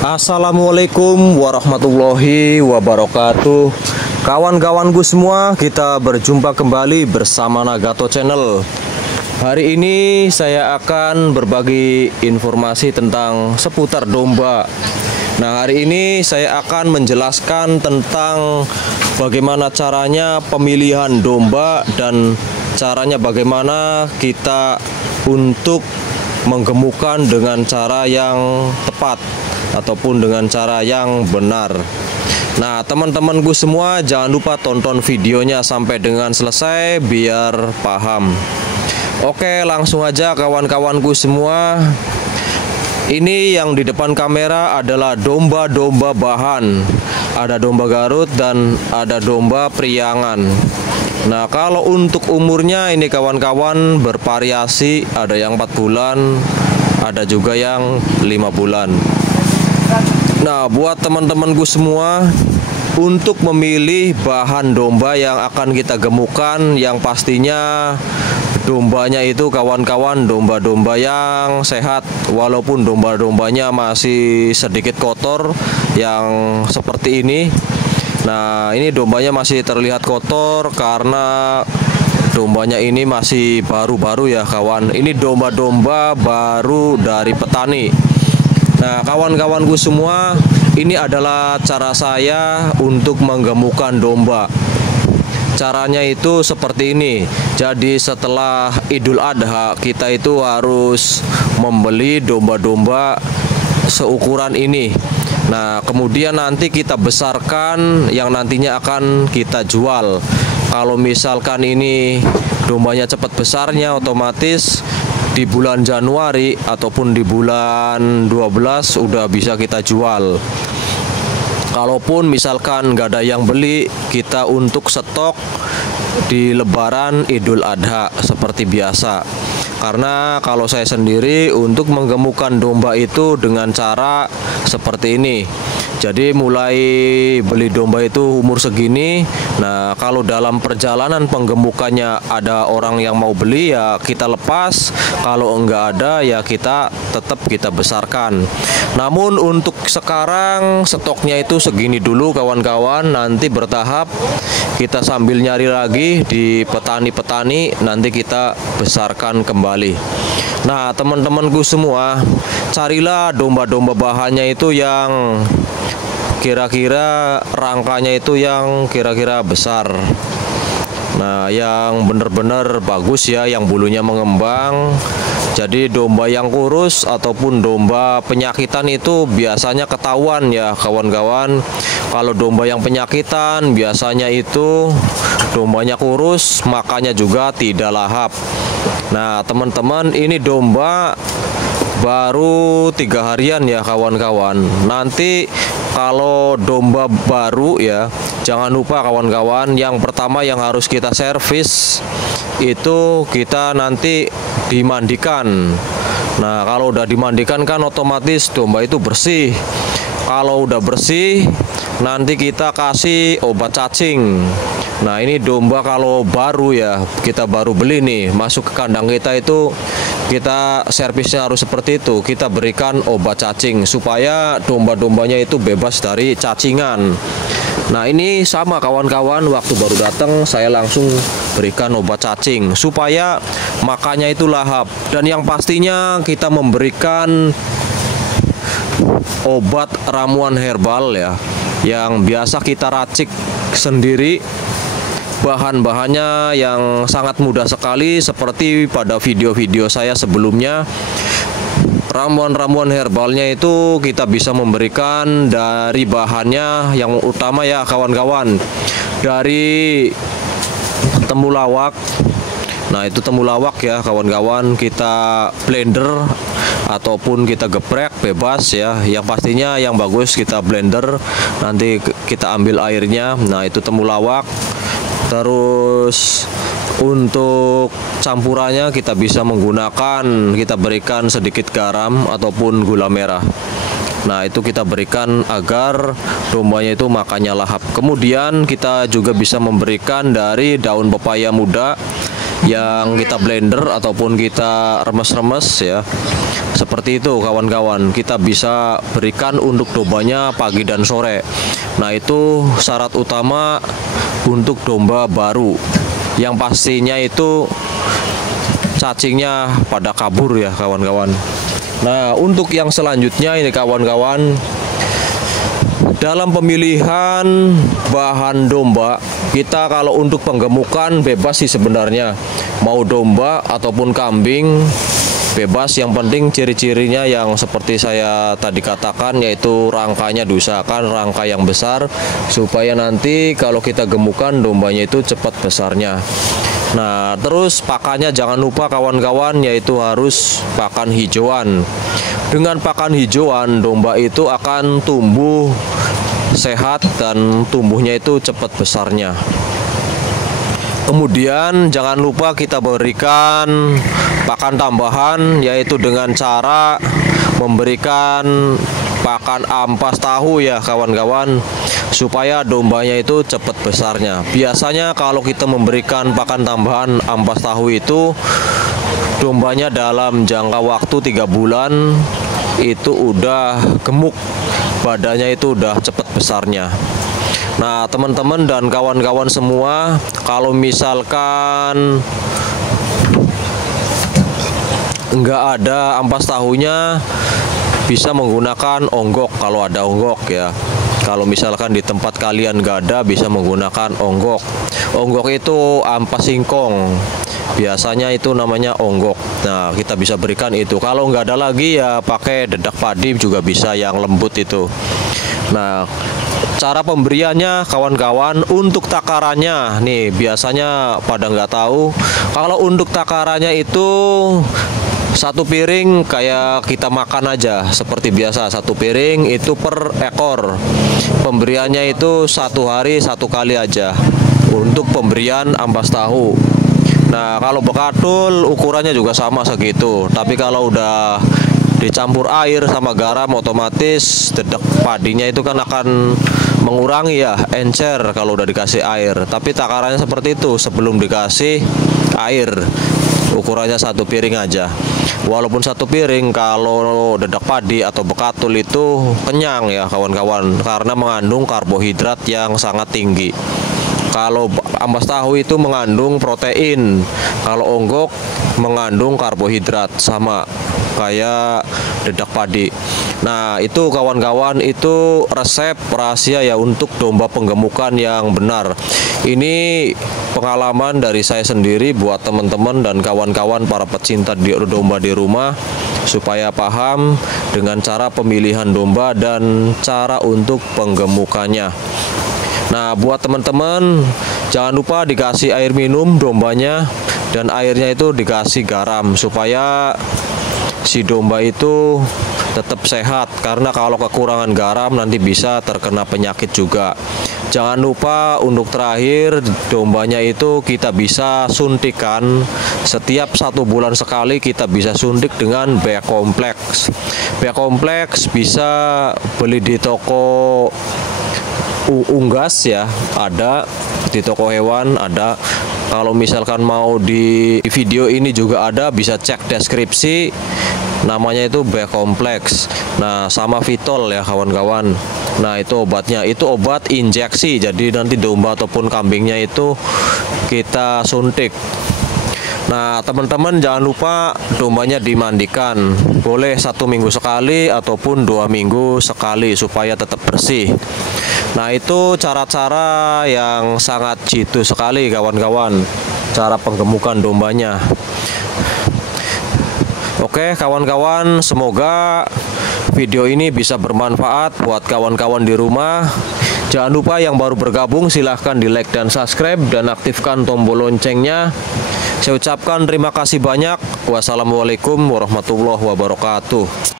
Assalamualaikum warahmatullahi wabarakatuh. Kawan-kawanku semua, kita berjumpa kembali bersama Nagato Channel. Hari ini saya akan berbagi informasi tentang seputar domba. Nah, hari ini saya akan menjelaskan tentang bagaimana caranya pemilihan domba dan caranya bagaimana kita untuk menggemukkan dengan cara yang tepat ataupun dengan cara yang benar. Nah, teman-temanku semua, jangan lupa tonton videonya sampai dengan selesai biar paham. Oke, langsung aja kawan-kawanku semua. Ini yang di depan kamera adalah domba-domba bahan. Ada domba Garut dan ada domba Priangan. Nah, kalau untuk umurnya ini kawan-kawan bervariasi, ada yang 4 bulan, ada juga yang 5 bulan. Nah, buat teman-temanku semua, untuk memilih bahan domba yang akan kita gemukkan, yang pastinya dombanya itu kawan-kawan domba-domba yang sehat, walaupun domba-dombanya masih sedikit kotor yang seperti ini. Nah, ini dombanya masih terlihat kotor karena dombanya ini masih baru-baru ya kawan. Ini domba-domba baru dari petani. Nah, kawan-kawanku semua, ini adalah cara saya untuk menggemukkan domba. Caranya itu seperti ini. Jadi setelah Idul Adha, kita itu harus membeli domba-domba seukuran ini. Nah, kemudian nanti kita besarkan yang nantinya akan kita jual. Kalau misalkan ini dombanya cepat besarnya, otomatis di bulan Januari ataupun di bulan 12 udah bisa kita jual. Kalaupun misalkan nggak ada yang beli, kita untuk stok di Lebaran Idul Adha seperti biasa. Karena kalau saya sendiri untuk menggemukkan domba itu dengan cara seperti ini. Jadi mulai beli domba itu umur segini. Nah, kalau dalam perjalanan penggemukannya ada orang yang mau beli, ya kita lepas. Kalau enggak ada, ya kita tetap kita besarkan. Namun untuk sekarang stoknya itu segini dulu kawan-kawan. Nanti bertahap kita sambil nyari lagi di petani-petani, nanti kita besarkan kembali. Nah, teman-temanku semua, carilah domba-domba bahannya itu yang kira-kira rangkanya itu yang kira-kira besar. Nah, yang benar-benar bagus ya, yang bulunya mengembang. Jadi domba yang kurus ataupun domba penyakitan itu biasanya ketahuan ya kawan-kawan. Kalau domba yang penyakitan biasanya itu dombanya kurus, makanya juga tidak lahap. Nah, teman-teman, ini domba baru 3 harian ya kawan-kawan. Nanti kalau domba baru ya, jangan lupa kawan-kawan, yang pertama yang harus kita servis itu kita nanti dimandikan. Nah, kalau udah dimandikan kan otomatis domba itu bersih. Kalau udah bersih, nanti kita kasih obat cacing. Nah, ini domba kalau baru ya, kita baru beli nih, masuk ke kandang kita itu kita servisnya harus seperti itu. Kita berikan obat cacing supaya domba-dombanya itu bebas dari cacingan. Nah, ini sama kawan-kawan, waktu baru datang saya langsung berikan obat cacing supaya makannya itu lahap. Dan yang pastinya kita memberikan obat ramuan herbal ya, yang biasa kita racik sendiri. Bahan-bahannya yang sangat mudah sekali, seperti pada video-video saya sebelumnya. Ramuan-ramuan herbalnya itu kita bisa memberikan dari bahannya yang utama ya kawan-kawan, dari temulawak. Nah, itu temulawak ya kawan-kawan, kita blender ataupun kita geprek bebas ya. Yang pastinya yang bagus kita blender, nanti kita ambil airnya. Nah, itu temulawak. Terus untuk campurannya kita bisa menggunakan, kita berikan sedikit garam ataupun gula merah. Nah, itu kita berikan agar dombanya itu makannya lahap. Kemudian kita juga bisa memberikan dari daun pepaya muda yang kita blender ataupun kita remes-remes ya. Seperti itu kawan-kawan, kita bisa berikan untuk dombanya pagi dan sore. Nah, itu syarat utama untuk domba baru. Yang pastinya itu cacingnya pada kabur ya kawan-kawan. Nah, untuk yang selanjutnya ini kawan-kawan, dalam pemilihan bahan domba, kita kalau untuk penggemukan bebas sih sebenarnya. Mau domba ataupun kambing bebas, yang penting ciri-cirinya yang seperti saya tadi katakan, yaitu rangkanya diusahakan rangka yang besar supaya nanti kalau kita gemukan dombanya itu cepat besarnya. Nah, terus pakannya jangan lupa kawan-kawan, yaitu harus pakan hijauan. Dengan pakan hijauan domba itu akan tumbuh sehat dan tumbuhnya itu cepat besarnya. Kemudian jangan lupa kita berikan pakan tambahan, yaitu dengan cara memberikan pakan ampas tahu ya kawan-kawan, supaya dombanya itu cepat besarnya. Biasanya kalau kita memberikan pakan tambahan ampas tahu itu, dombanya dalam jangka waktu 3 bulan itu udah gemuk, badannya itu udah cepat besarnya. Nah, teman-teman dan kawan-kawan semua, kalau misalkan nggak ada ampas tahunya, bisa menggunakan onggok kalau ada onggok ya. Kalau misalkan di tempat kalian nggak ada, bisa menggunakan onggok. Onggok itu ampas singkong, biasanya itu namanya onggok. Nah, kita bisa berikan itu. Kalau nggak ada lagi ya pakai dedak padi juga bisa, yang lembut itu. Nah, cara pemberiannya kawan-kawan, untuk takarannya nih biasanya pada nggak tahu. Kalau untuk takarannya itu satu piring kayak kita makan aja seperti biasa, satu piring itu per ekor. Pemberiannya itu 1 hari 1 kali aja untuk pemberian ampas tahu. Nah, kalau bekatul ukurannya juga sama segitu, tapi kalau udah dicampur air sama garam, otomatis dedak padinya itu kan akan mengurangi ya, encer kalau udah dikasih air. Tapi takarannya seperti itu, sebelum dikasih air ukurannya 1 piring aja. Walaupun 1 piring, kalau dedak padi atau bekatul itu kenyang ya kawan-kawan, karena mengandung karbohidrat yang sangat tinggi. Kalau ampas tahu itu mengandung protein, kalau onggok mengandung karbohidrat, sama kayak dedak padi. Nah, itu kawan-kawan, itu resep rahasia ya untuk domba penggemukan yang benar. Ini pengalaman dari saya sendiri buat teman-teman dan kawan-kawan para pecinta domba di rumah, supaya paham dengan cara pemilihan domba dan cara untuk penggemukannya. Nah, buat teman-teman jangan lupa dikasih air minum dombanya, dan airnya itu dikasih garam supaya si domba itu tetap sehat, karena kalau kekurangan garam nanti bisa terkena penyakit juga. Jangan lupa untuk terakhir, dombanya itu kita bisa suntikan setiap 1 bulan sekali, kita bisa suntik dengan B-kompleks. B-kompleks bisa beli di toko unggas ya, ada di toko hewan ada. Kalau misalkan mau di video ini juga ada, bisa cek deskripsi, namanya itu B-kompleks. Nah, sama Vitol ya kawan-kawan. Nah, itu obatnya, itu obat injeksi, jadi nanti domba ataupun kambingnya itu kita suntik. Nah, teman-teman jangan lupa dombanya dimandikan, boleh 1 minggu sekali ataupun 2 minggu sekali supaya tetap bersih. Nah, itu cara-cara yang sangat jitu sekali kawan-kawan, cara penggemukan dombanya. Oke kawan-kawan, semoga video ini bisa bermanfaat buat kawan-kawan di rumah. Jangan lupa yang baru bergabung silahkan di like dan subscribe, dan aktifkan tombol loncengnya. Saya ucapkan terima kasih banyak. Wassalamualaikum warahmatullahi wabarakatuh.